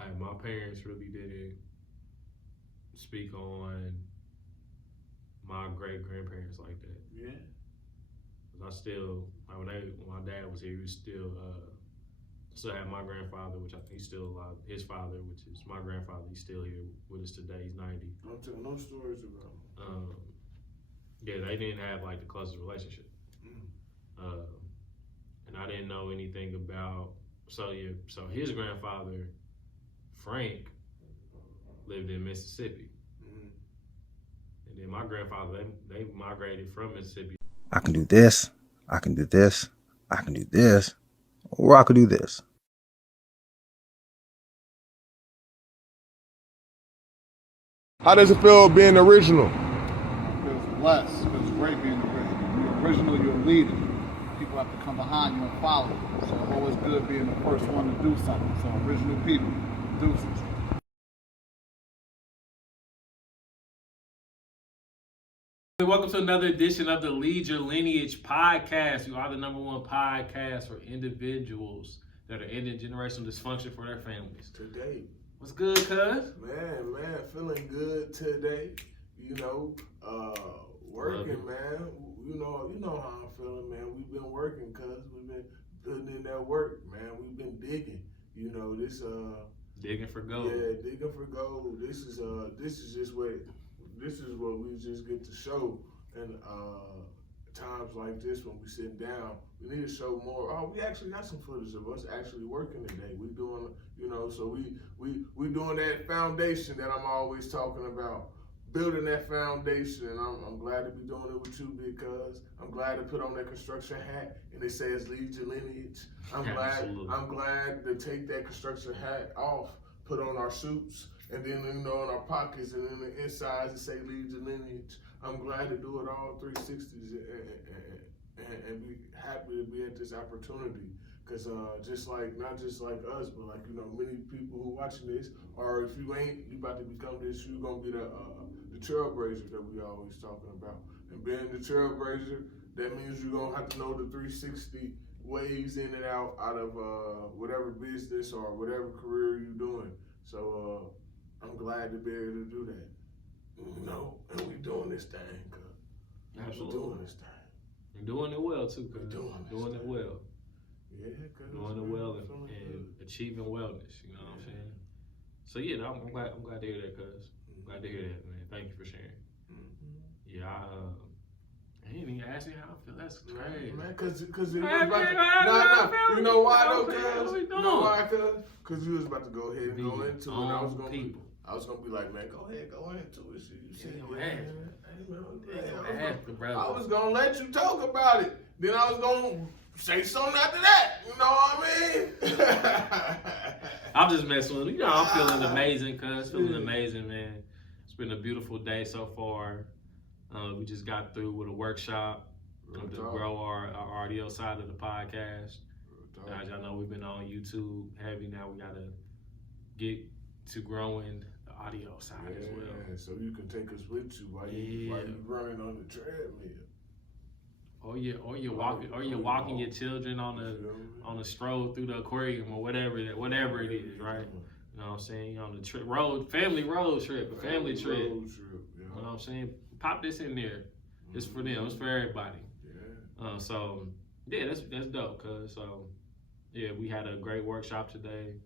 like my parents really didn't speak on my great grandparents like that. Yeah. Cause I still, like when my dad was here, he was still had my grandfather, which I think he's still alive. His father, which is my grandfather, he's still here with us today. He's 90. Don't tell no stories about him. Yeah, they didn't have like the closest relationship. And I didn't know anything about. So his grandfather, Frank, lived in Mississippi. And then my grandfather, they migrated from Mississippi. I can do this, I can do this, I can do this, or I could do this. How does it feel being original? It feels blessed. It feels great being original. You're original, you're a leader. People have to come behind you and follow you. So it's always good being the first one to do something. So original people, deuces. Welcome to another edition of the Lead Your Lineage podcast. We are the #1 podcast for individuals that are ending generational dysfunction for their families. Today. What's good, cuz? Man, feeling good today. You know, working, man. You know how I'm feeling, man. We've been working, cuz. We've been putting in that work, man. We've been digging. You know, this digging for gold. Yeah, digging for gold. This is what we just get to show. And times like this when we sit down, we need to show more. Oh, we actually got some footage of us actually working today. We doing, so we doing that foundation that I'm always talking about, building that foundation. And I'm glad to be doing it with you because I'm glad to put on that construction hat and it says Lead Your Lineage. I'm glad to take that construction hat off, put on our suits, and then in our pockets and in the insides it say Lead Your Lineage. I'm glad to do it all 360s and be happy to be at this opportunity. Cause not just like us, but like many people who watching this, or if you ain't, you about to become this, you gonna be the trailblazer that we always talking about. And being the trailblazer, that means you're gonna have to know the 360 ways in and out of whatever business or whatever career you're doing. So I'm glad to be able to do that. And we doing this thing, cuz. Absolutely. We're doing this thing. We're doing it well too, cuz. Doing it well. Yeah, cuz. Doing it well and achieving wellness, you know what I'm saying? So yeah, I'm glad to hear that, cuz. I'm glad to hear that, man. Thank you for sharing. Yeah, I didn't even ask you how I feel. That's crazy. Man, cause it was about to, you know why though, cuz? You know why, cuz? Cause you was about to go ahead and go into it. I was gonna be like, man, go ahead, go into it. You said, I was gonna let you talk about it. Then I was gonna say something after that. You know what I mean? I'm just messing with you. I'm feeling amazing, cuz. Feeling amazing, man. It's been a beautiful day so far. We just got through with a workshop to grow our audio side of the podcast. As y'all know, we've been on YouTube heavy. Now we gotta get to growing the audio side as well. So you can take us with you while you running on the treadmill. Or you're walking your children on a stroll through the aquarium or whatever it is, right? You know what I'm saying? On the family road trip. You know what I'm saying? Pop this in there. It's for them. It's for everybody. Yeah. So yeah, that's dope. Cause we had a great workshop today.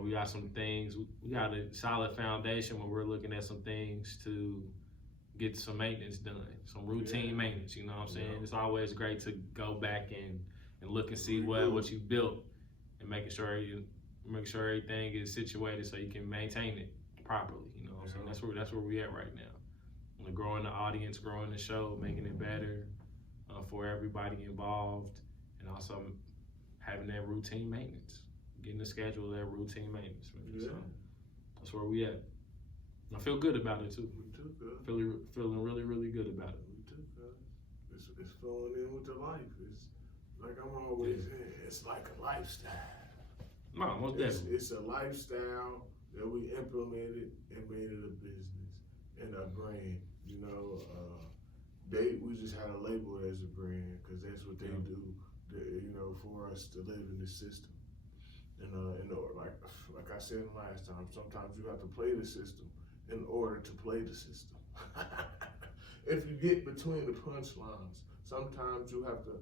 We got some things. We got a solid foundation where we're looking at some things to get some maintenance done, some routine maintenance. You know what I'm saying? It's always great to go back and look and see what you built and making sure everything is situated so you can maintain it properly. You know what I'm saying? That's where we at right now. Growing the audience, growing the show, making it better for everybody involved, and also having that routine maintenance, getting the schedule of that routine maintenance. So that's where we at. I feel good about it too. Me too, good. Feeling really, really good about it. Me too, good. It's flowing in with the life. It's like I'm always saying, it's like a lifestyle. No, most definitely. It's a lifestyle that we implemented and made it a business and a brand. We just had to label it as a brand because that's what they do, for us to live in this system. in order, like I said last time, sometimes you have to play the system in order to play the system. If you get between the punchlines, sometimes you have to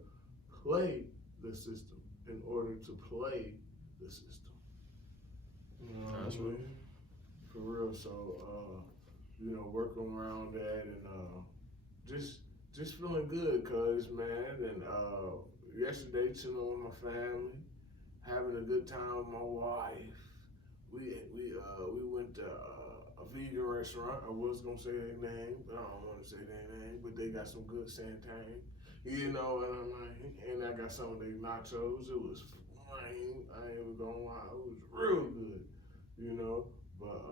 play the system in order to play the system. You know what I mean? For real. So, working around that and just feeling good, cuz, man. And yesterday, chilling with my family, having a good time with my wife. We went to a vegan restaurant. I was gonna say their name, but I don't want to say their name. But they got some good santan, and I'm like, and I got some of their nachos. It was fine. I ain't even gonna lie, it was real good, But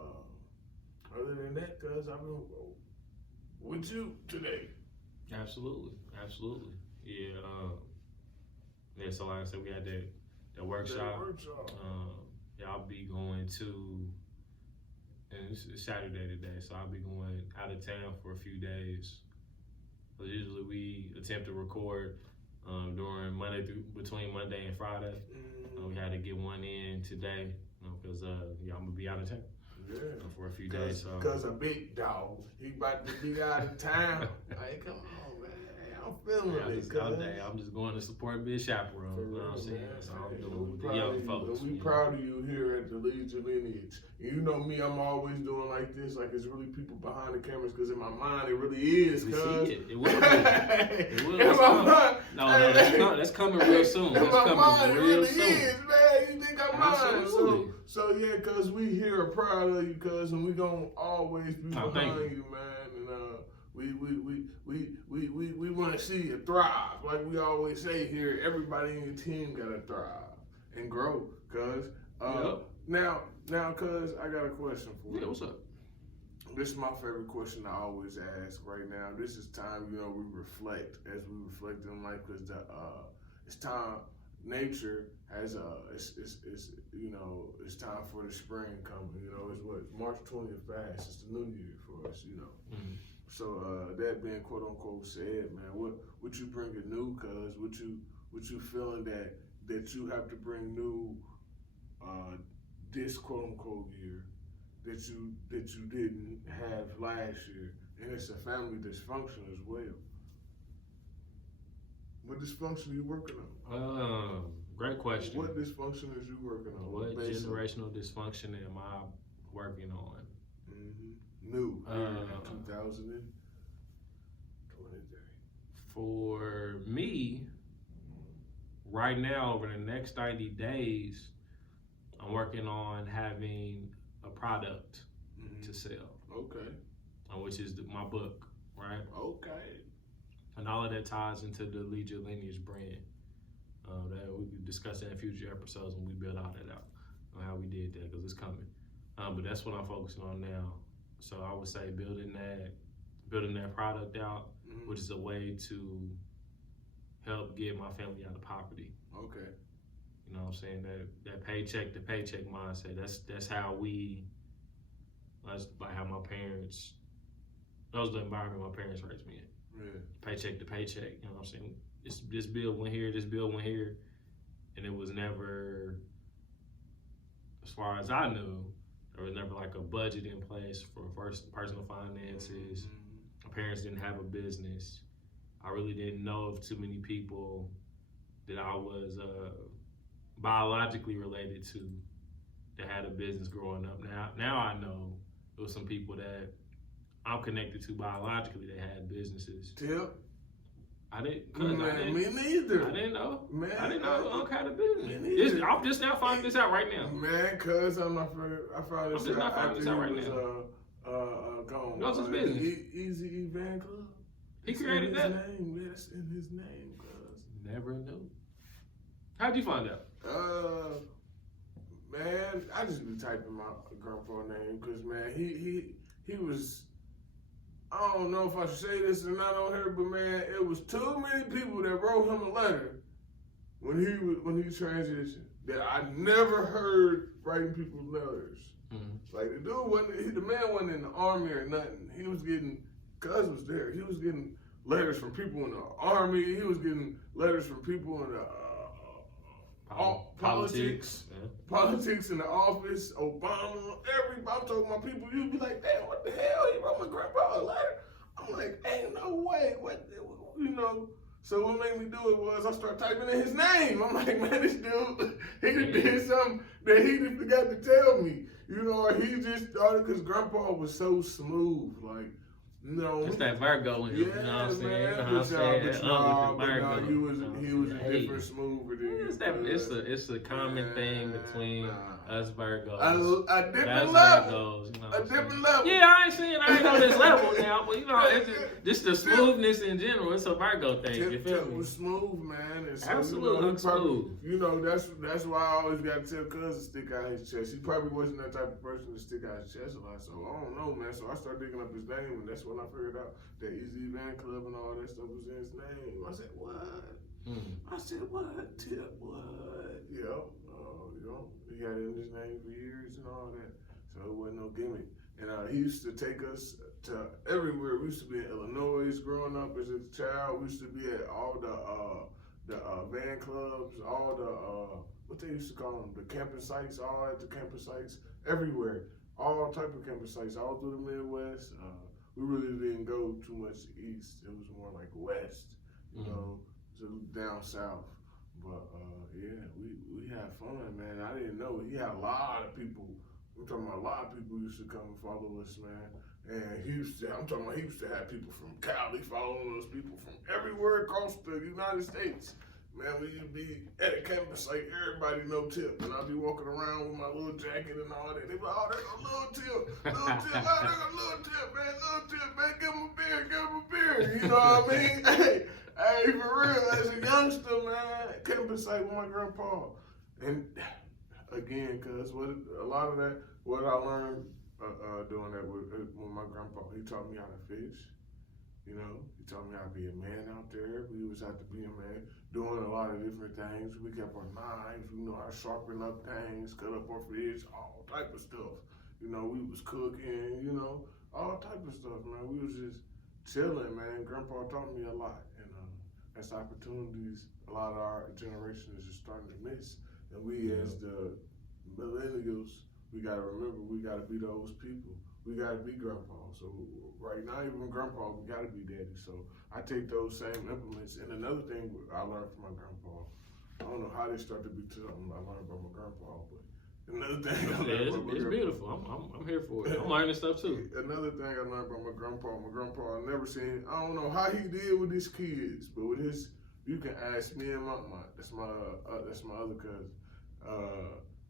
other than that, cuz I've been with you today. Absolutely. Yeah. So like I said, we had that workshop. I'll be going to, and it's Saturday today, so I'll be going out of town for a few days. So usually we attempt to record during between Monday and Friday. We had to get one in today, because I'm gonna be out of town. Yeah. For a few days. Cause a big dog, he about to be out of town. Like, come on, man. I'm feeling it. I'm just going to support Big Chaperone. You know what I'm saying? So I'm doing with the young folks. We proud of you here at the Lead Your Lineage. And you know me, I'm always doing like this, like it's really people behind the cameras, because in my mind it really is. We see it. It will be. It will. No, that's coming real soon. That's coming real soon. Is, man. You think I'm Absolutely. lying? So yeah, cuz we here are proud of you, cuz, and we gonna always be behind you, man. And we want to see you thrive. Like we always say here, everybody in your team gotta thrive and grow, cuz. Now, cuz, I got a question for you. Yeah, what's up? This is my favorite question I always ask right now. This is time, we reflect as we reflect in life, because it's time. Nature has it's time for the spring coming. It's what, March 20th fast. It's the new year for us. Mm-hmm. So that being quote unquote said, man, what you bringing new? Cuz what you feeling that you have to bring new this quote unquote year that you didn't have last year, and it's a family dysfunction as well. What dysfunction are you working on? Great question. What dysfunction is you working on? What generational dysfunction am I working on? New 2023. For me, right now, over the next 90 days, I'm working on having a product to sell. Okay. Which is my book, right? Okay. And all of that ties into the Lead Your Lineage brand. That we could discuss that in future episodes when we build all that out, on how we did that, because it's coming. But that's what I'm focusing on now. So I would say building that product out, which is a way to help get my family out of poverty. Okay. You know what I'm saying? That paycheck to paycheck mindset. That's how like how my parents. That was the environment my parents raised me in. Yeah. Paycheck to paycheck. You know what I'm saying? This bill went here, this bill went here, and it was never, as far as I knew, there was never like a budget in place for personal finances. My parents didn't have a business. I really didn't know of too many people that I was biologically related to that had a business growing up. Now I know there was some people that I'm connected to biologically that had businesses. Tip? I didn't. Me neither. I didn't know. Man, I didn't know Unc had a business. Me neither. I'm just now finding this out right now. Man, cuz I found this out after he was gone. What's his business? Easy Van Club. He created that? That's in his name, cuz. Never knew. How'd you find out? Man, I just be typing my grandpa name, cuz man, he was. I don't know if I should say this or not on here, but man, it was too many people that wrote him a letter when he transitioned that I never heard writing people letters. Like the man wasn't in the army or nothing. He was getting, cuz was there. He was getting letters from people in the army. He was getting letters from people in the Politics. Yeah. Politics in the office, Obama, everybody. I'm talking about people. You'd be like, damn, what the hell? He wrote my grandpa a letter. I'm like, ain't no way. What, you know? So what made me do it was I started typing in his name. I'm like, man, this dude, he did something that he just forgot to tell me. You know, or he just started because grandpa was so smooth. Like, you know. It's that Virgo in him, Yeah, you know what I'm saying? man. You know what I'm saying? But he was a different smoother than you. It's a common thing between us Virgos. A different That's level. Virgos, you know A different level. Yeah, I ain't on this level now, but you know, it's just the smoothness in general. It's a Virgo thing. You feel me? Was smooth, man. And so, Absolutely smooth. You know, that's why I always got to tell Cuz to stick out his chest. He probably wasn't that type of person to stick out his chest a lot. So I don't know, man. So I started digging up his name, and that's when I figured out that Easy Van Club and all that stuff was in his name. I said, what? I said, what? Tip, what? He had it in his name for years and all that. So it wasn't no gimmick. And he used to take us to everywhere. We used to be in Illinois growing up as a child. We used to be at all the van clubs, all the, what they used to call them, the camping sites, all at the camping sites, everywhere. All type of camping sites, all through the Midwest. We really didn't go too much east. It was more like west, you know, to down south. But yeah, we had fun, man. I didn't know. He had a lot of people. I'm talking about a lot of people used to come and follow us, man. And he used to have people from Cali following us, people from everywhere across the United States. Man, we used to be at a campus site, everybody know Tip. And I'd be walking around with my little jacket and all that. They be like, oh, there's a little Tip, oh, there's a little Tip, man, give him a beer. You know what I mean? Hey, for real, as a youngster, man, campus site with my grandpa. And again, cuz a lot of that, what I learned doing that with my grandpa, he taught me how to fish. You know, he taught me how to be a man out there. We was out to be a man, doing a lot of different things. We kept our knives, you know, how to sharpen up things, cut up our fish, all type of stuff. You know, we was cooking, you know, all type of stuff, man. We was just chilling, man. Grandpa taught me a lot, and that's opportunities a lot of our generation is just starting to miss. And we, as the millennials, we gotta remember, we gotta be those people. We gotta be grandpa. So right now, even grandpa, we gotta be daddy. So I take those same implements. And another thing I learned from my grandpa, I don't know how they start to be something I learned from my grandpa, but another thing I learned from my it's grandpa. beautiful. I'm here for it. I'm learning stuff too. Another thing I learned from my grandpa, I never seen, I don't know how he did with his kids, but with his, you can ask me and Mama, that's my other cousin.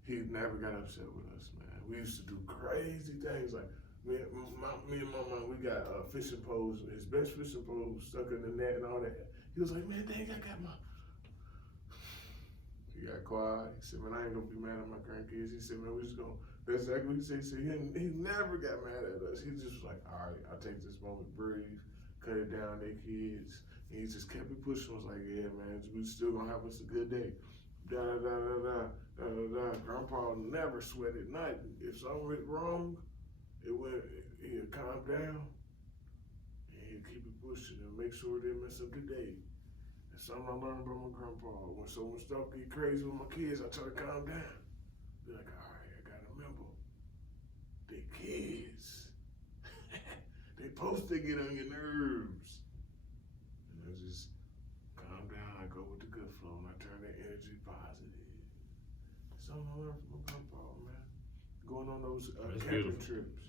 He never got upset with us, man. We used to do crazy things like, me and Mama, we got fishing poles, his best fishing pole stuck in the net and all that. He was like, man, dang, I got my... He got quiet. He said, man, I ain't gonna be mad at my grandkids. He said, man, we just gonna... That's exactly what he said. He never got mad at us. He just was like, all right, I'll take this moment, breathe, cut it down, they kids. And he just kept me pushing. I was like, yeah, man, we still gonna have us a good day. Grandpa never sweated nothing. If something went wrong, he'd calm down and he'd keep it pushing and make sure they miss a good day. That's something I learned from my grandpa. When stuff get crazy with my kids, I try to calm down. Be like, all right, I gotta remember, they kids. They supposed to get on your nerves. And I just calm down, I go with the good flow, and I turn that energy positive. That's something I learned from my grandpa, man. Going on those camping trips.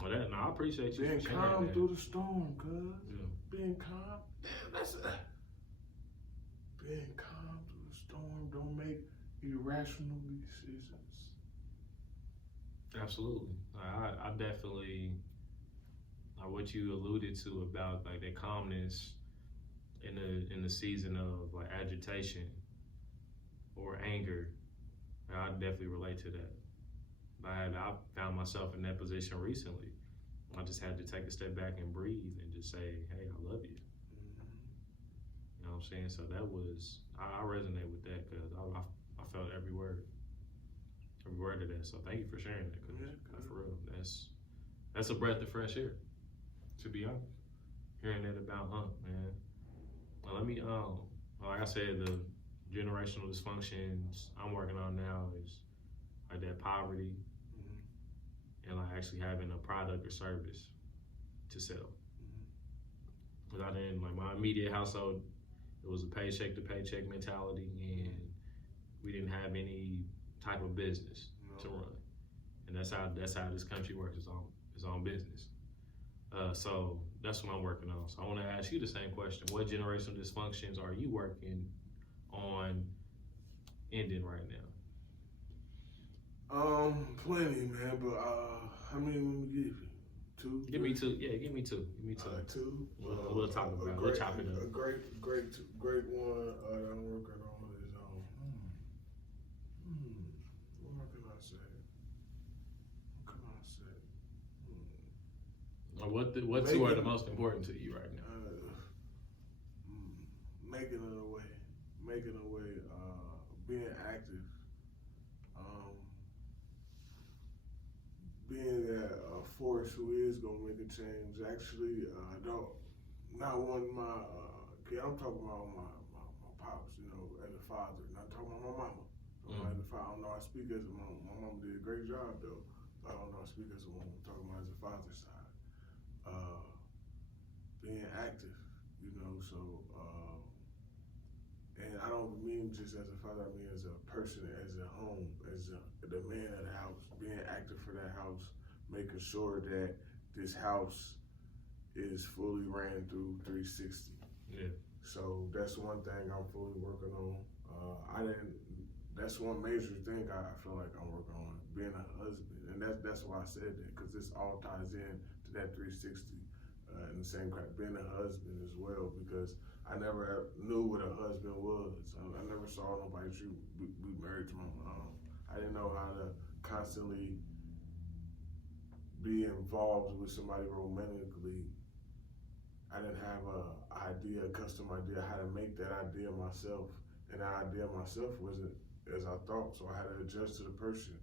Well, I appreciate you being for sharing calm that. through the storm, cuz. Yeah. Being calm. Damn, being calm through the storm. Don't make irrational decisions. Absolutely. I definitely, what you alluded to about like that calmness in the season of like agitation or anger, I definitely relate to that. I found myself in that position recently. I just had to take a step back and breathe and just say, hey, I love you. You know what I'm saying? So that was, I resonate with that because I felt every word of that. So thank you for sharing that, because for real, that's a breath of fresh air, to be honest. Hearing that about man. Well, let me, like I said, the generational dysfunctions I'm working on now is like that poverty and like actually having a product or service to sell. Because I didn't, like my immediate household, it was a paycheck to paycheck mentality, and we didn't have any type of business to run. And that's how this country works. It's on business. So that's what I'm working on. So I want to ask you the same question. What generational dysfunctions are you working on ending right now? Plenty, man. But how many will we give you? 2? Give me 2. Yeah, give me 2. Give me 2. 2. We'll talk about it. We'll chop it up. A great one that I'm working on is what can I say? What 2 are the most important to you right now? Making it a way, being active, being that force who is gonna make a change. Actually, not one of my I'm talking about my pops, you know, as a father. Not talking about my mama. As a father, I don't know. I speak as a mom. My mom did a great job though. I don't know. I speak as a woman. I'm talking about as a father's side. Being active, you know. So, and I don't mean just as a father. I mean as a person, as a home, as the man of the house. Being active for that house, making sure that this house is fully ran through 360. Yeah. So that's one thing I'm fully working on. That's one major thing I feel like I'm working on, being a husband. And that's why I said that, because this all ties in to that 360 and the same kind, being a husband as well, because I never knew what a husband was. I never saw nobody be married to my mom. I didn't know how to constantly be involved with somebody romantically. I didn't have a custom idea how to make that idea myself. And that idea myself wasn't as I thought, so I had to adjust to the person,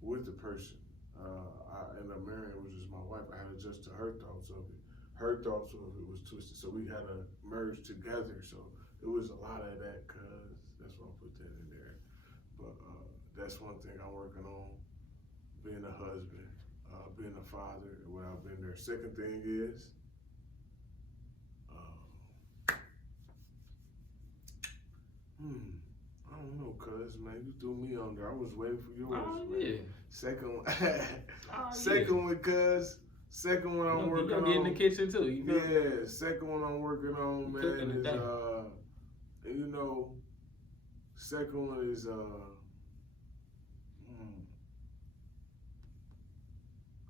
with the person. I ended up marrying, which is my wife. I had to adjust to her thoughts of it. Her thoughts of it was twisted, so we had to merge together. So it was a lot of that, cause that's why I put that in there. But that's one thing I'm working on, being a husband, being a father, when I've been there. Second thing is, I don't know, cuz, man, you threw me on there. I was waiting for yours, man. Yeah. Second one, second one I'm working on. You gonna get in the kitchen too. Yeah, second one I'm working on, man, is you know, second one is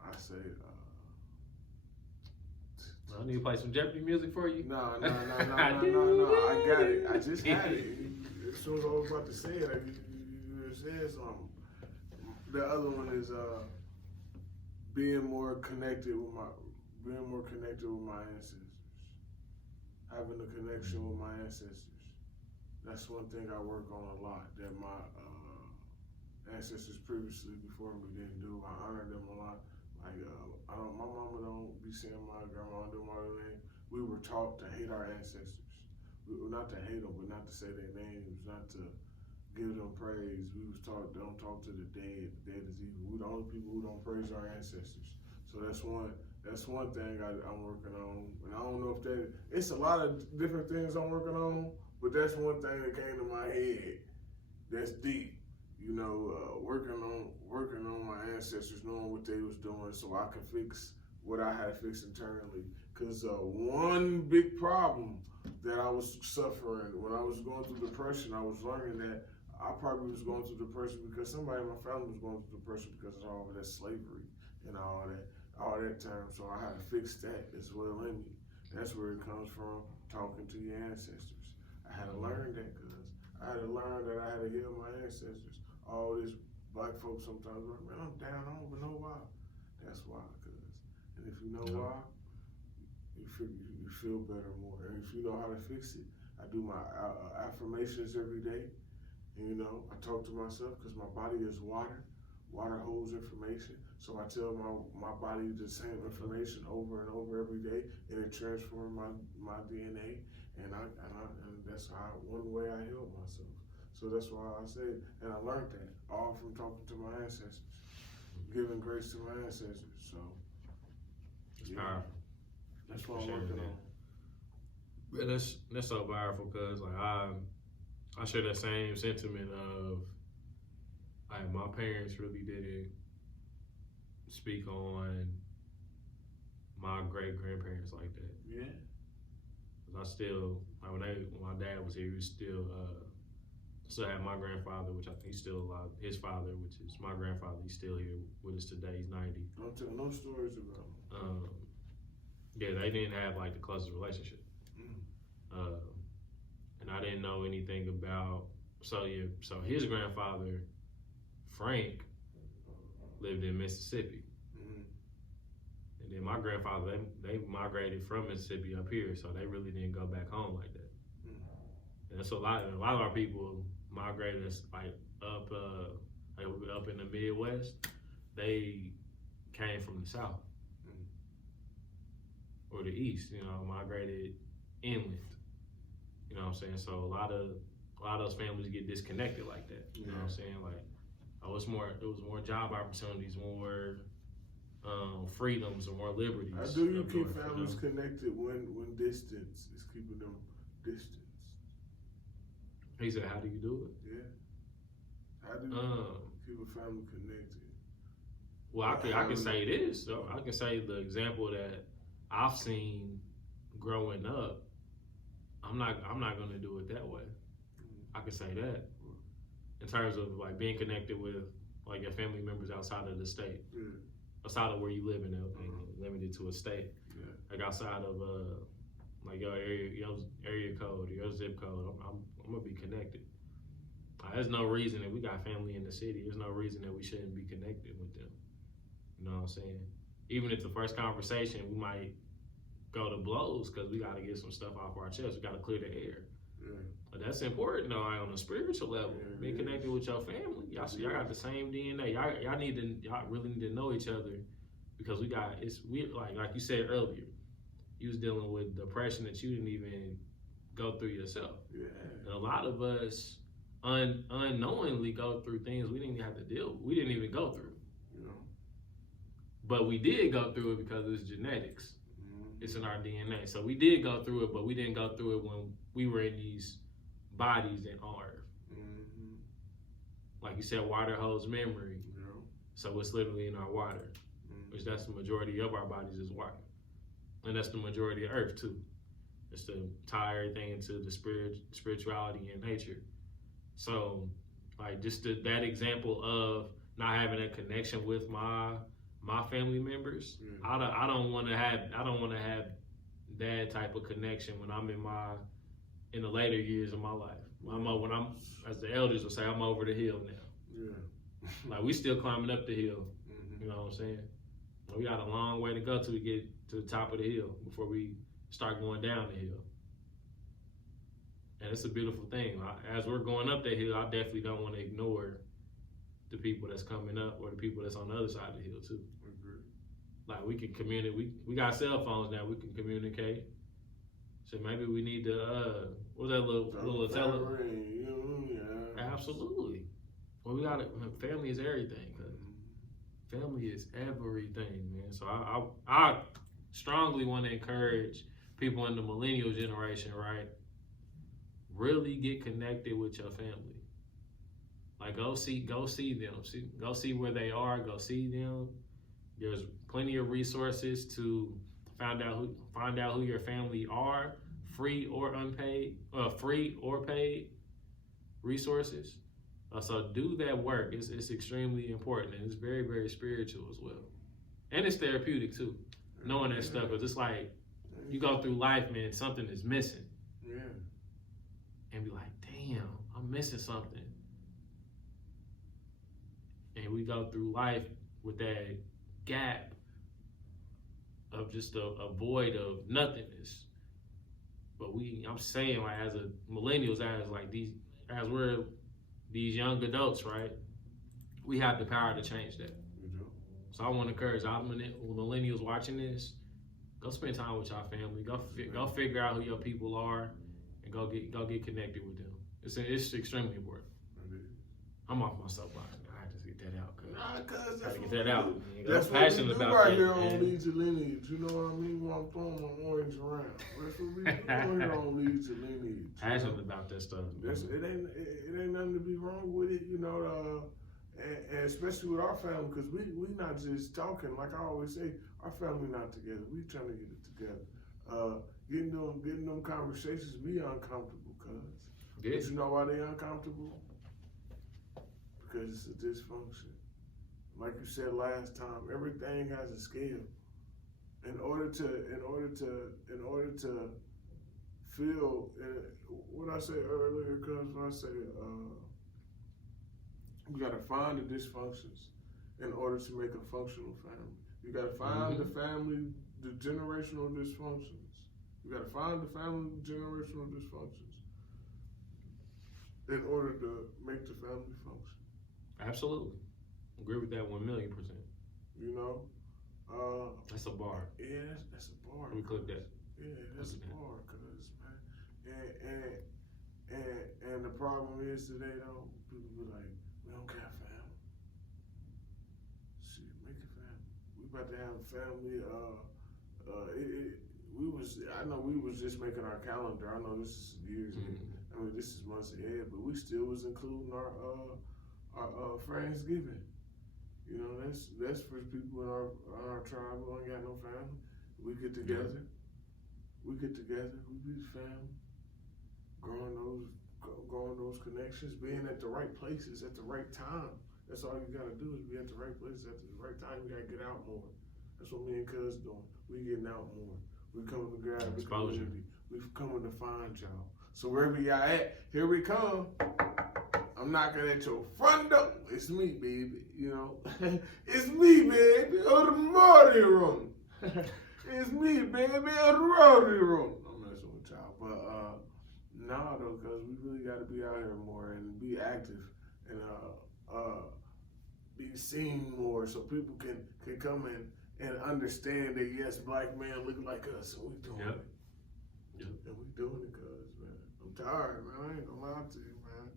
I say I need to play some Jeopardy music for you. No. I got it. I just had it. As soon as I was about to say it, you said something. The other one is being more connected with my ancestors. Having a connection with my ancestors. That's one thing I work on a lot. That my ancestors previously before me didn't do. I honor them a lot. Like my mama don't be saying my grandma and them all their name. We were taught to hate our ancestors. Not to hate them, but not to say their names, not to give them praise. We was taught don't talk to the dead. The dead is evil. We're the only people who don't praise our ancestors. So that's one thing I'm working on. And I don't know if it's a lot of different things I'm working on, but that's one thing that came to my head. That's deep. You know, working on my ancestors, knowing what they was doing, so I could fix what I had to fix internally. Cause one big problem that I was suffering when I was going through depression, I was learning that I probably was going through depression because somebody in my family was going through depression because of all of that slavery and all that time. So I had to fix that as well in me. That's where it comes from, talking to your ancestors. I had to learn that, cause I had to learn that I had to heal my ancestors. All this black folks sometimes like, man, I'm down, I don't even know why. That's why, cause, and if you know why, you feel better more. And if you know how to fix it, I do my affirmations every day. And, you know, I talk to myself because my body is water. Water holds information. So I tell my body the same information over and over every day, and it transforms my DNA. And that's one way I heal myself. So that's why I said, and I learned that all from talking to my ancestors, giving grace to my ancestors. So It's powerful. that's For what I'm sure, working man. on. But that's so powerful because like I share that same sentiment of like my parents really didn't speak on my great grandparents like that. Yeah. 'Cause I still like when my dad was here, he was still had my grandfather, which I think he's still alive. His father, which is my grandfather, he's still here with us today. He's 90. Don't tell no stories about them. Yeah, they didn't have like the closest relationship. And I didn't know anything about, so his grandfather, Frank, lived in Mississippi. And then my grandfather, they migrated from Mississippi up here, so they really didn't go back home like that. And so a lot of our people migrated us like up in the Midwest. They came from the South or the East, migrated inland. You know what I'm saying? So a lot of those families get disconnected like that. You know what I'm saying? Like, it was more job opportunities, more freedoms, or more liberties. How do you up keep north for families them. connected when distance is keeping them distant? He said, "How do you do it?" Yeah. How do you keep a family connected? Well, I can say this. So I can say the example that I've seen growing up. I'm not going to do it that way. I can say that in terms of like being connected with like your family members outside of the state, outside of where you live in, limited to a state, like outside of like your area code, your zip code. I'm gonna be connected. There's no reason that we got family in the city. There's no reason that we shouldn't be connected with them. You know what I'm saying? Even if the first conversation we might go to blows because we got to get some stuff off our chest. We got to clear the air. But that's important though, on a spiritual level. Being connected with your family. Y'all got the same DNA. Y'all really need to know each other because like you said earlier, you was dealing with depression that you didn't even go through yourself. And a lot of us unknowingly go through things we didn't even have to deal with. We didn't even go through. But we did go through it because it's genetics. It's in our DNA. So we did go through it, but we didn't go through it when we were in these bodies in on earth. Like you said, water holds memory. So it's literally in our water, which that's the majority of our bodies is water. And that's the majority of earth too. It's to tie everything into the spirituality and nature. So like just that example of not having a connection with my family members, I don't want to have that type of connection when I'm in the later years of my life. When I'm, as the elders will say, I'm over the hill now. Like we still climbing up the hill. You know what I'm saying? We got a long way to go till we get to the top of the hill before we start going down the hill. And it's a beautiful thing. As we're going up that hill, I definitely don't want to ignore the people that's coming up or the people that's on the other side of the hill too. Like we can communicate. We got cell phones now. We can communicate. So maybe we need to what's that little tele? Absolutely. Well, we got family is everything. Family is everything, man. So I strongly want to encourage people in the millennial generation, right? Really get connected with your family. Like go see them. Go see where they are. Go see them. There's plenty of resources to find out who your family are, free or unpaid, free or paid resources. So do that work. It's extremely important, and it's very, very spiritual as well, and it's therapeutic too. Knowing that stuff, because it's like you go through life, man, something is missing, and be like, damn, I'm missing something, and we go through life with that gap of just a void of nothingness. But I'm saying, like, as a millennials, as we're these young adults, right? We have the power to change that. So I want to encourage all millennials watching this, go spend time with your family. Go figure out who your people are, and go get connected with them. It's extremely important. It is. I'm off my soapbox. I had to get that out. Cause Gotta get that out. That's I'm what we passionate do about right that. here on Man. Leads Your Lineage. You know what I mean? When I'm throwing my orange around. That's what we do here on Leads Your Lineage. Passionate about that stuff. It ain't nothing to be wrong with it, you know. And especially with our family, because we not just talking. Like I always say, our family not together. We trying to get it together. Getting them conversations be uncomfortable, cuz. Yeah. But you know why they uncomfortable? Because it's a dysfunction. Like you said last time, everything has a scale. In order to feel what I said earlier, cuz when I say you gotta find the dysfunctions in order to make a functional family. You gotta find the family, the generational dysfunctions. You gotta find the family generational dysfunctions in order to make the family function. Absolutely. Agree with that 1,000,000%. You know? That's a bar. Yeah, that's a bar. We clip that. Yeah, that's a bar, cuz, man. And the problem is today, though, people be like, we don't care family. Shit, make a family. We about to have a family. I know we was just making our calendar. I know this is years ahead. I mean, this is months ahead, but we still was including our Friendsgiving. You know, that's for people in our tribe who ain't got no family. We get together. We be the family. Growing those connections, being at the right places at the right time. That's all you gotta do is be at the right places at the right time. You gotta get out more. That's what me and Cuz doing. We getting out more. We coming to grab the community. We coming to find y'all. So wherever y'all at, here we come. I'm knocking at your front door. It's me, baby. You know, it's me, baby. Oh, the party room. It's me, baby. Oh, the party room. I'm messing with y'all, but nah, though, cause we really got to be out here more and be active and be seen more, so people can come in and understand that yes, black men look like us, and we doing it. And we doing it, cuz, man. I'm tired, man. I ain't gonna lie to you, man.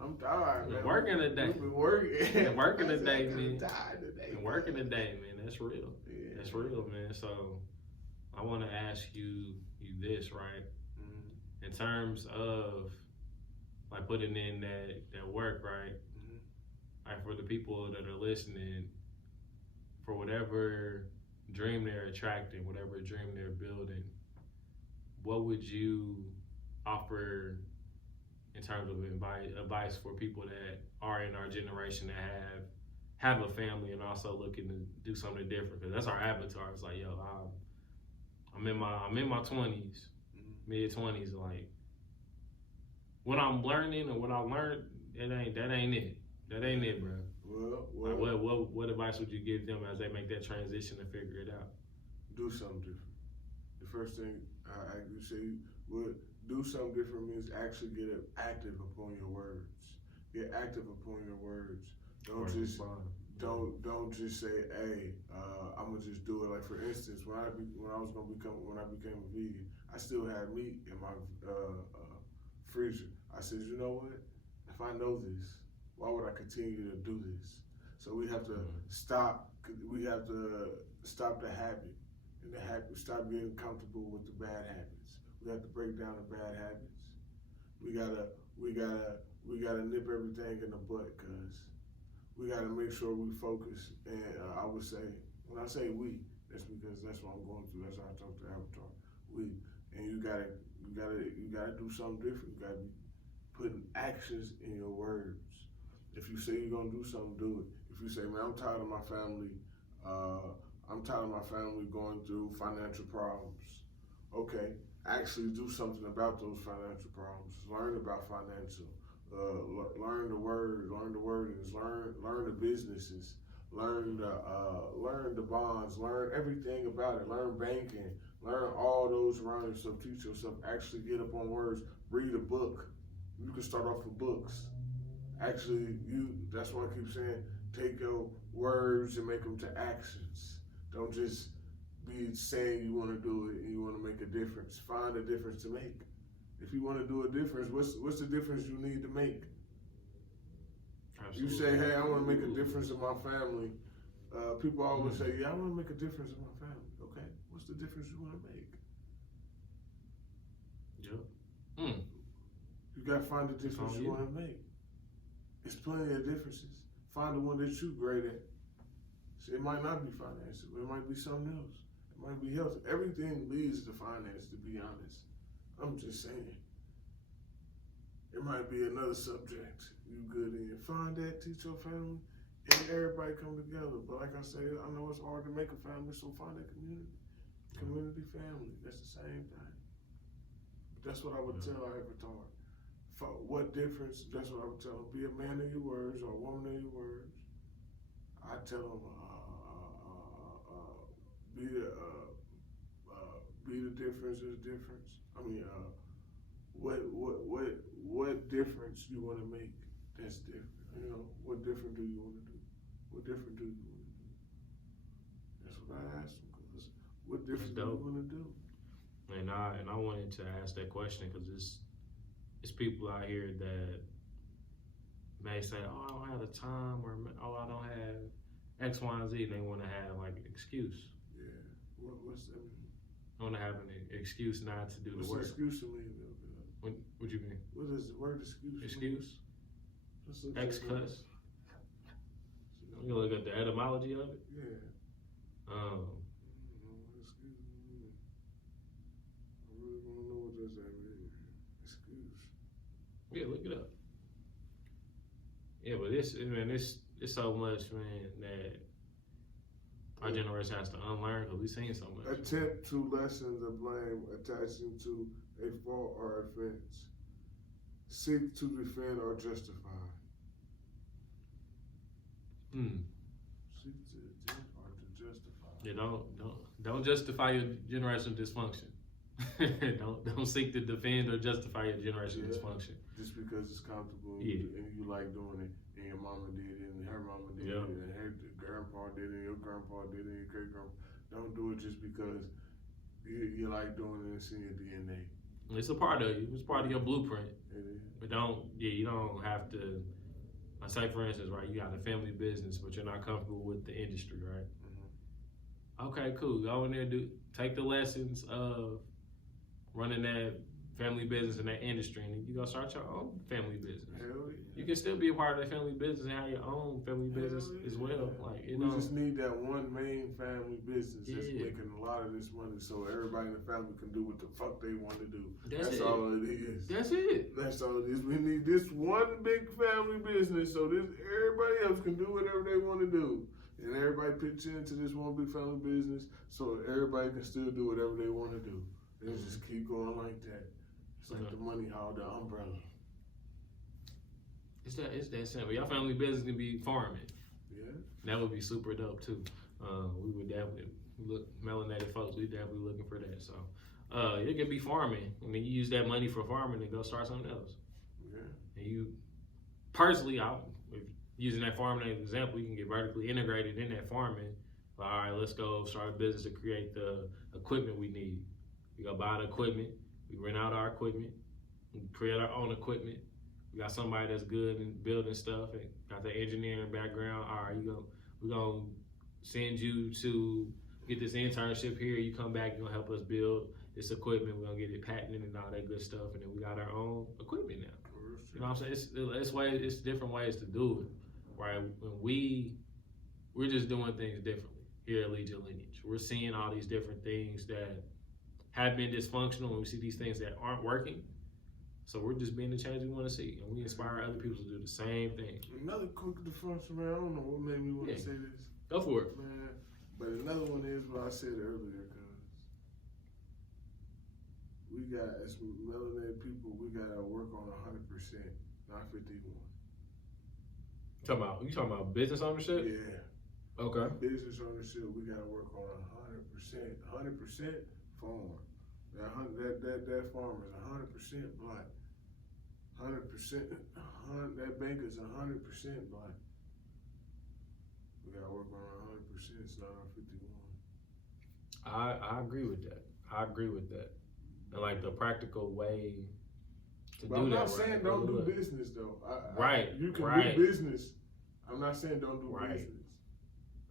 I'm tired, man. Working today. We've been working. Been working today, man. I'm tired today. Been working today, man. That's real. Yeah. That's real, man. So I want to ask you this, right? In terms of like putting in that work, right? Like for the people that are listening, for whatever dream they're attracting, whatever dream they're building, what would you offer in terms of advice for people that are in our generation that have a family and also looking to do something different? Because that's our avatar. It's like, yo, I'm in my 20s, mid-20s. Like, what I'm learning and what I learned, that ain't it. That ain't it, bro. Well, like what advice would you give them as they make that transition and figure it out? Do something different. The first thing I would say would do something different means actually get active upon your words. Get active upon your words. Don't just say, hey, I'm gonna just do it. Like for instance, when I became a vegan, I still had meat in my freezer. I said, you know what? If I know this, why would I continue to do this? So we have to stop. We have to stop the habit, and stop being comfortable with the bad habits. We have to break down the bad habits. We gotta nip everything in the butt, cause we gotta make sure we focus. And I would say, when I say we, that's because that's what I'm going through. That's how I talk to Avatar. We, and you gotta do something different. You gotta be putting actions in your words. If you say you're gonna do something, do it. If you say, man, I'm tired of my family going through financial problems. Okay, actually do something about those financial problems. Learn about financial. Learn the wordings. Learn the businesses. Learn the bonds. Learn everything about it. Learn banking. Learn all those around yourself. Teach yourself. Actually get up on words. Read a book. You can start off with books. Actually, that's why I keep saying, take your words and make them to actions. Don't just be saying you want to do it and you want to make a difference. Find a difference to make. If you want to do a difference, what's the difference you need to make? Absolutely. You say, hey, I want to make a difference in my family. People always say, yeah, I want to make a difference in my family. Okay, what's the difference you want to make? Yep. You got to find the difference you want to make. There's plenty of differences. Find the one that you're great at. So it might not be finance, it might be something else. It might be health. Everything leads to finance, to be honest. I'm just saying. It might be another subject you good in. Find that, teach your family, and everybody come together. But like I said, I know it's hard to make a family, so find a community. Community family, that's the same thing. That's what I would tell our avatar. What difference, that's what I would tell them. Be a man of your words or a woman of your words. I tell them, be the difference is difference. I mean, what difference you want to make? That's different. You know, what different do you want to do? What different do you want to do? That's what I ask them. Cause what different do you want to do? And I wanted to ask that question because it's people out here that may say, oh, I don't have the time, or oh, I don't have X, Y, and Z, and they want to have like an excuse. Yeah. What's that mean? I want to have an excuse not to do What's the work. excuse to mean? What you mean? What does the word excuse? Excuse? Let's look Ex at cuss. You look at the etymology of it. Yeah. Excuse me. I really want to know what does that mean. Excuse. Yeah, look it up. Yeah, but it's so much, man, that our generation has to unlearn because we've seen so much. Attempt to lessen the blame attaching to a fault or offense. Seek to defend or justify. Seek to attempt or to justify. Yeah, don't justify your generational dysfunction. don't seek to defend or justify your generational dysfunction. Just because it's comfortable and you like doing it, and your mama did it, and her mama did it, and her grandpa did it, and your grandpa did it, and your great grandpa. Don't do it just because you like doing it and seeing your DNA. It's a part of you. It's part of your blueprint. It is. But you don't have to. I say, for instance, right, you got a family business, but you're not comfortable with the industry, right? Mm-hmm. Okay, cool. Go in there, take the lessons of running that family business in that industry, and you go start your own family business. Hell yeah. You can still be a part of the family business and have your own family business as well. Like we just need that one main family business that's making a lot of this money, so everybody in the family can do what the fuck they want to do. That's all it is. That's it. That's all it is. We need this one big family business, so everybody else can do whatever they want to do, and everybody pitch into this one big family business, so everybody can still do whatever they want to do. And just keep going like that. It's like the money hog, the umbrella. It's that simple. Your family business can be farming. Yeah. That would be super dope too. We would definitely look, melanated folks, we definitely looking for that. So it could be farming. I mean, you use that money for farming and go start something else. Yeah. And you personally, if using that farming as an example, you can get vertically integrated in that farming. All right, let's go start a business to create the equipment we need. We go buy the equipment, we rent out our equipment, we create our own equipment. We got somebody that's good in building stuff and got the engineering background. All right, we're gonna send you to get this internship here. You come back, you're gonna help us build this equipment. We're gonna get it patented and all that good stuff. And then we got our own equipment now. You know what I'm saying? It's different ways to do it, right? When we're just doing things differently here at Lead Your Lineage. We're seeing all these different things that have been dysfunctional, and we see these things that aren't working. So we're just being the change we want to see, and we inspire other people to do the same thing. Another quick dysfunction, man. I don't know what made me want to say this. Go for it, man. But another one is what I said earlier, cause we got, as melanated people, we gotta work on 100%, not 51. You talking about business ownership? Yeah. Okay. Business ownership, we gotta work on 100%. 100% farm. That farm is 100% black. 100%. That bank is 100% black. We gotta work on 100%. It's not on 51. I agree with that. And like the practical way But I'm not saying don't do business though. You can do business. I'm not saying don't do business.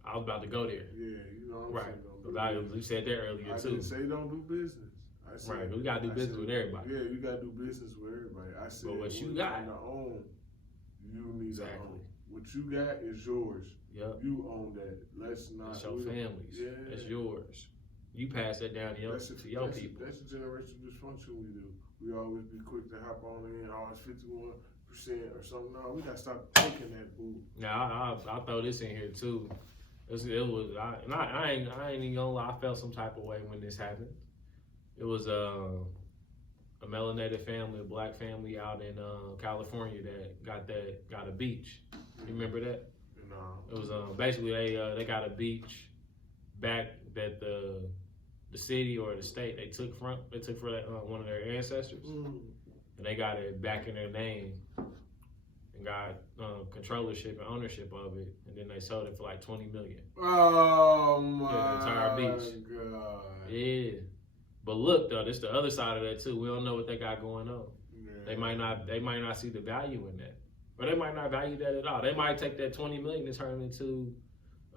I was about to go there. Yeah, you know what I'm saying. You said that earlier too. I didn't say don't do business. I said, we gotta do business with everybody. Yeah, you gotta do business with everybody. I said, but what you got to own, you need to own. What you got is yours. Yep. You own that. Let's not. That's your family's. Yeah. That's yours. You pass that down to your people. That's the generational dysfunction we do. We always be quick to hop on in. It's 51% or something. No, we gotta stop taking that boo. Now I'll throw this in here too. I ain't even gonna lie. I felt some type of way when this happened. It was a melanated family, a black family out in California that got a beach. You remember that? No. It was basically they got a beach back that the city or the state they took for one of their ancestors, and they got it back in their name and got controllership and ownership of it, and then they sold it for like $20 million. Oh my the entire beach. God. Yeah. But look though, this the other side of that too. We don't know what they got going on. Yeah. They might not see the value in that. Or they might not value that at all. They might take that $20 million and turn it into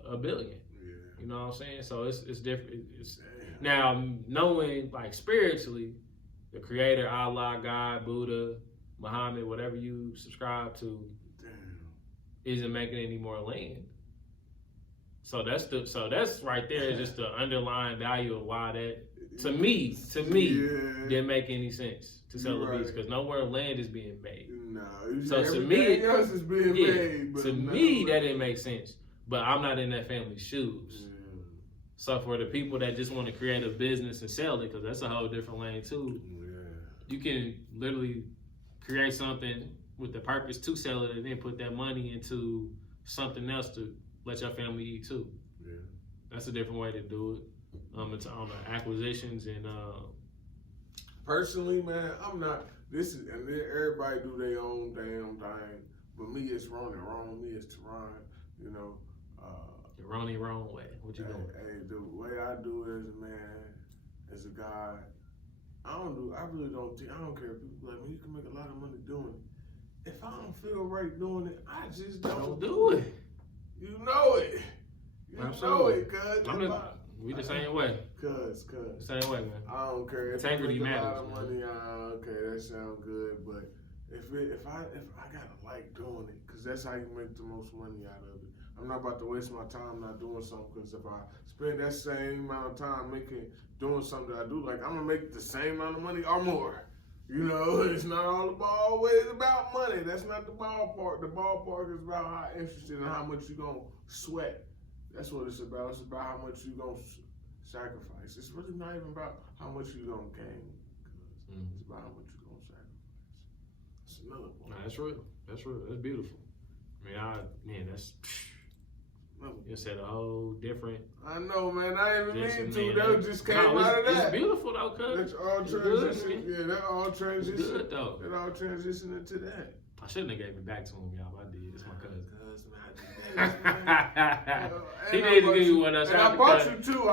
$1 billion. Yeah. You know what I'm saying? So it's different. Now knowing like spiritually, the creator, Allah, God, Buddha, Muhammad, whatever you subscribe to, isn't making any more land. So that's right there is just the underlying value of why that to me didn't make any sense to sell the beach because nowhere land is being made. No, so to me, else is being made. But to me, that didn't make sense. But I'm not in that family's shoes. Yeah. So for the people that just want to create a business and sell it, because that's a whole different lane too. Yeah. You can literally create something with the purpose to sell it and then put that money into something else to let your family eat too. Yeah. That's a different way to do it. It's on the acquisitions and personally, man, I'm not. And then everybody do their own damn thing. But me, it's wrong. Me, it's Teron. You know. The wrong way. What you doing? Hey, the way I do it as a man, as a guy, I really don't think. I don't care if people like me. You can make a lot of money doing it. If I don't feel right doing it, I just don't do it. You know it. Know it, cuz. We the same way. Cuz. Same way, man. I don't care. Integrity matters. A lot of money, okay, that sounds good. But if I gotta like doing it, cause that's how you make the most money out of it. I'm not about to waste my time not doing something. Cause if I spend that same amount of time doing something that I do, like I'm gonna make the same amount of money or more. You know, it's not always about money. That's not the ballpark. The ballpark is about how interested and how much you gonna sweat. That's what it's about. It's about how much you gonna sacrifice. It's really not even about how much you gonna gain. It's about how much you gonna sacrifice. That's another point. Nah, that's real. That's real. That's beautiful. I mean, that's. You said a whole different. I know, man. I ain't even mean to. That just came out of that. It's beautiful though, cuz. That's all transition. Yeah, that all transition. Good though. That all transition into that. I shouldn't have gave it back to him, y'all. But I did. It's my cousin. He needed to give you one else. I bought you two,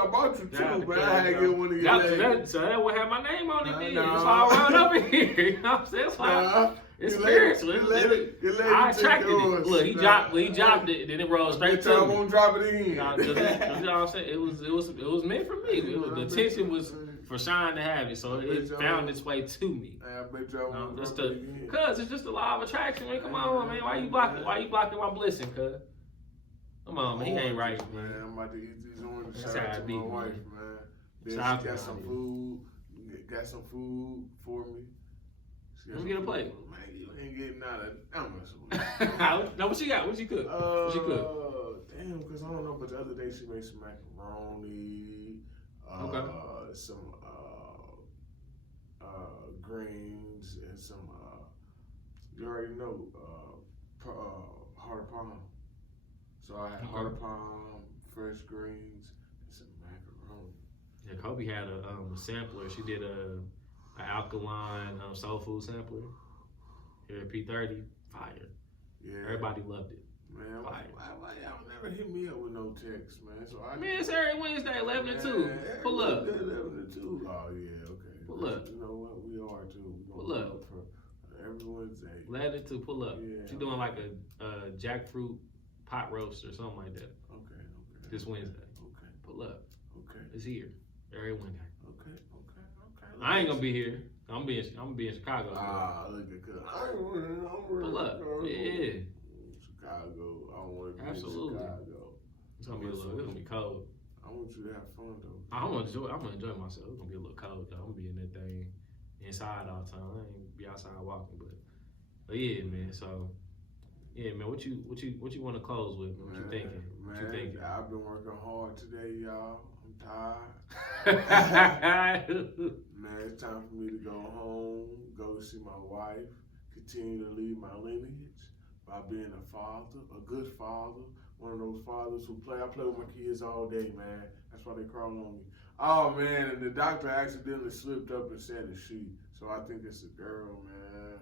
but I had to get one of your So that would have my name on it. That's all around up in here. You know what I'm saying? That's why it's spiritual. I attracted it. Look, he dropped it, then it rolled straight to me. I won't drop it again. You know what I'm saying? It was meant for me. The intention was for Sean to have it, so it found its way to me. I bet y'all won't drop it again. Cause it's just the law of attraction, man. Come on, man. Why you blocking my blessing, cuz? Come on, man. He ain't right, man. I'm about to eat these oranges. That's Shout how out it to be, my man. wife, man. Then Shout she got some food. Got some food for me. Let me get a plate. Man, you ain't getting none of I'm messing with you. No, what she got? What she cook? What she cook? Damn, because I don't know, but the other day she made some macaroni. Some greens and some you already know heart of palm. So I had heart of palm, fresh greens, and some macaroni. Yeah, Kobe had a sampler. She did a alkaline soul food sampler here at P30. Fire. Yeah. Everybody loved it. Man, why y'all never hit me up with no text, man? So it's every Wednesday, 11 to 2. Pull up. 11 to 2. Oh, yeah, okay. Pull up. You know what? We are, too. Pull up. every Wednesday. 11 to pull up. Yeah. She doing like a jackfruit pot roast or something like that. Okay. This Wednesday. Okay. Pull up. Okay. It's here every Wednesday. Okay. I ain't gonna be here. I'm gonna be in Chicago. Look at good. Pull up. Yeah. Chicago. I want to be Absolutely. in Chicago. It's gonna be cold. I want you to have fun though. I'm gonna enjoy myself. It's gonna be a little cold though. I'm gonna be in that thing inside all the time. I ain't be outside walking, but yeah, man. So yeah, man. What you want to close with? Man? What you thinking? Man, What you thinking? I've been working hard today, y'all. I'm tired. Man, it's time for me to go home, go see my wife, continue to lead my lineage by being a father, a good father, one of those fathers who play. I play with my kids all day, man. That's why they crawl on me. Oh, man, and the doctor accidentally slipped up and said a she, so I think it's a girl, man.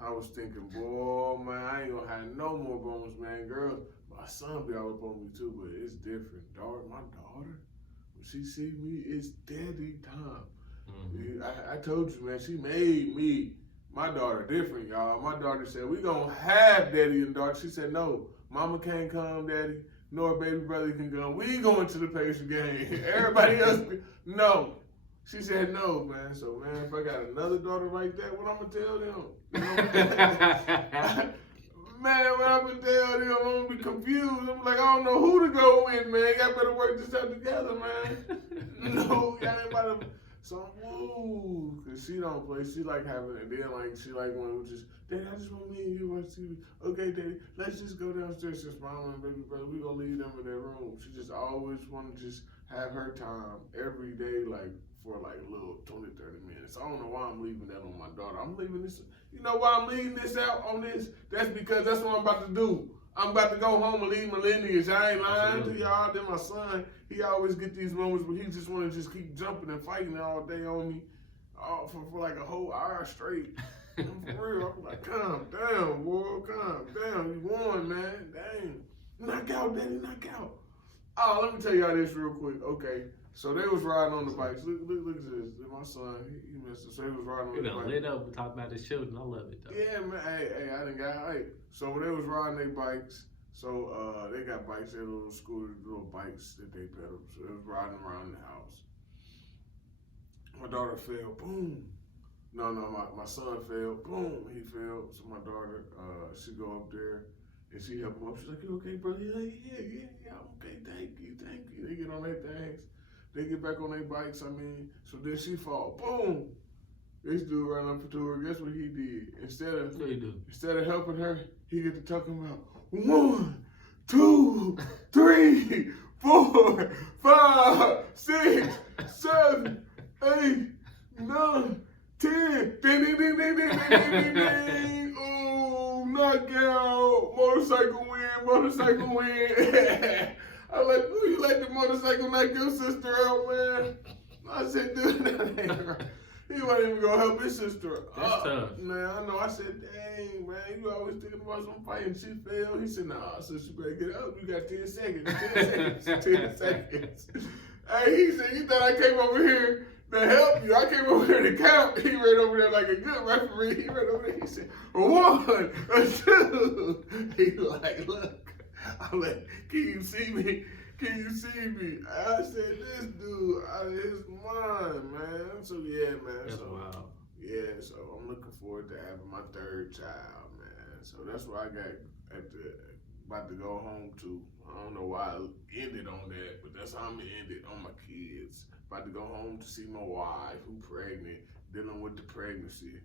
I was thinking, boy, man, I ain't gonna have no more bones, man. Girls, my son be all up on me too, but it's different. My daughter, when she see me, it's daddy time. Mm-hmm. I told you, man, she made me, my daughter, different, y'all. My daughter said, we gonna have daddy and daughter. She said, no, mama can't come, daddy, nor baby brother can come. We going to the Pacer game. Everybody else, no. She said no, man. So, man, if I got another daughter like that, what I'm going to tell them? You know man, what I'm going to tell them, I'm going to be confused. I'm like, I don't know who to go with, man. Y'all better work this out together, man. No, y'all ain't about to. So I'm woo, because she don't play. She like having it. Then, like, she like when we just, Daddy, I just want me and you watch TV. Okay, Daddy, let's just go downstairs. Since mama and baby brother, we going to leave them in their room. She just always want to just have her time every day, like, for like a little 20, 30 minutes. I don't know why I'm leaving that on my daughter. I'm leaving this. You know why I'm leaving this out on this? That's because that's what I'm about to do. I'm about to go home and leave my lineage. I ain't lying to y'all. Then my son, he always get these moments where he just want to just keep jumping and fighting all day on me for like a whole hour straight. For real. I'm like, calm down, boy. Calm down. You won, man. Dang. Knock out, Daddy. Knock out. Oh, let me tell y'all this real quick. Okay. So they was riding on the bikes. Look at this. My son, he missed it. So he was riding on the bike. You done lit up and talk about his children. I love it, though. Yeah, man. Hey, I done got hype. So when they was riding their bikes, so they got bikes, they little scooters, little bikes that they pedal. So they was riding around the house. My daughter fell. Boom. No, my son fell. Boom. He fell. So my daughter, she go up there and she help him up. She's like, you okay, brother? He's like, yeah, I'm okay. Thank you. They get on their things. They get back on their bikes, so then she fall. Boom! This dude ran up to her. Guess what he did? Instead of helping her, he get to talking about 1, 2, 3, 4, 5, 6, 7, 8, 9, 10. Ding, ding, ding, ding, ding, ding, ding, ding. Oh, knockout. Motorcycle win. I like, ooh, you like the motorcycle knock your sister out, man? I said, dude, that ain't right. He wasn't even gonna help his sister. That's tough. Man, I know. I said, dang, man, you always thinking about some fighting. She fell. He said, nah, so she better get up. You got 10 seconds. 10 seconds. Hey, he said, you thought I came over here to help you. I came over here to count. He ran over there like a good referee. He ran over there. He said, 1, 2. He like, look. I'm like, can you see me? I said, this dude, it's mine, man. So, yeah, man. That's wild. Yeah, so I'm looking forward to having my 3rd child, man. So that's what I got about to go home to. I don't know why I ended on that, but that's how I'm going to end it on my kids. About to go home to see my wife who's pregnant, dealing with the pregnancy.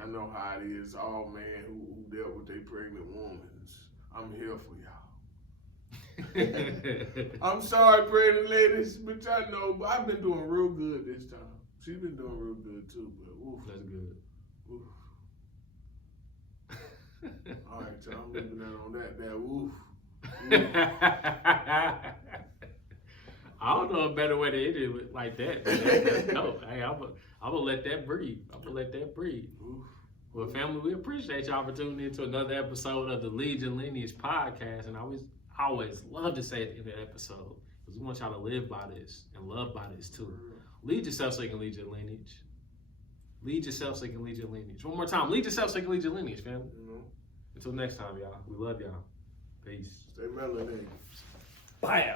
I know how it is, all men who dealt with their pregnant women. I'm here for y'all. I'm sorry, pregnant ladies, but I know, but I've been doing real good this time. She's been doing real good too, but oof. That's good. Oof. All right, so I'm leaving that on that woof. I don't know a better way to end it like that. That's dope. Hey, I'm gonna let that breathe. Oof. Well, family, we appreciate y'all for tuning in to another episode of the Lead Your Lineage podcast. And I always love to say at the end of the episode, because we want y'all to live by this and love by this too. Lead yourself so you can lead your lineage. Lead yourself so you can lead your lineage. One more time. Lead yourself so you can lead your lineage, family. You know, Until next time, y'all. We love y'all. Peace. stay melanated. Bye.